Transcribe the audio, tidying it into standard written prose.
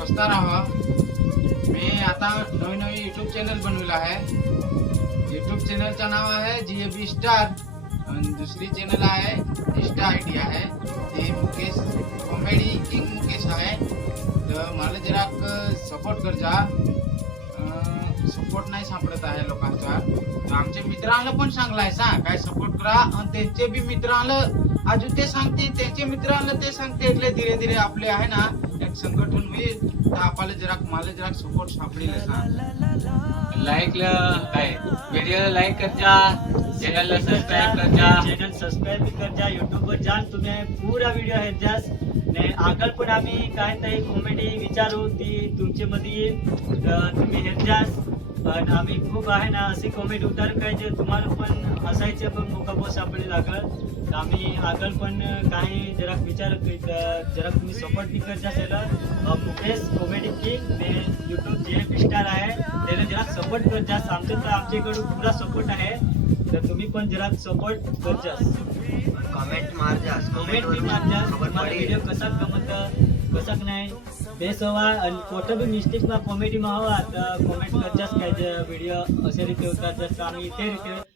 दोस्ता राहा. मी आता नवीन यूट्यूब चॅनल बनवलं आहे. यूट्यूब चॅनलचं नाव आहे GAB स्टार आणि दुसरी चॅनल आहे इंस्टा ID आहे. ते मुकेश कॉमेडी किंग मुकेश आहे. तर मला जरा सपोर्ट करजा. सपोर्ट नाही सापडत आहे लोकांचा. तर आमच्या मित्रांना पण सांगलाय काय सपोर्ट करा आणि त्यांचे बी मित्रांना अजून ते सांगते त्यांचे मित्रांना ते सांगते એટલે धीरे धीरे आपले आहे ना एक संघटन होईल. तर आपल्याला जरा मला जरा सपोर्ट सापडेल लाईक काय व्हिडिओ लाईक करजा, चॅनलला सबस्क्राइब करजा. चॅनल सबस्क्राइब भी करजा. YouTube वर जान तुम्ही पूरा व्हिडिओ आहे जास ने आगल पण आम्ही काय तरी कॉमेडी विचारू ती तुमच्या मध्ये येईल. तुम्ही हे जास पण आम्ही खूप आहे ना अशी कॉमेडी उतार काय जे तुम्हाला पण हसायचे पण मोका बस आपले लागल. तर आम्ही आगल पण काही जरा विचार जरा तुम्ही सपोर्ट बी करजा असेल. मुकेश कॉमेडी किंग ने YouTube GAB स्टार आहे त्याला जरा सपोर्ट करजा. आमच्याकडून पुरा सपोर्ट आहे तर तुम्ही पण जरा सपोर्ट करजा. कमेंट मार जा. कमेंट भी मार जा. तुम्हाला व्हिडिओ कसा गमत कसा नाही बेस हवा आणि कोणतं बी मिस्टेक ना कॉमेडी मा हवा तर कमेंट करजाच काय व्हिडिओ असे रीते होतात जसं आम्ही ते रीते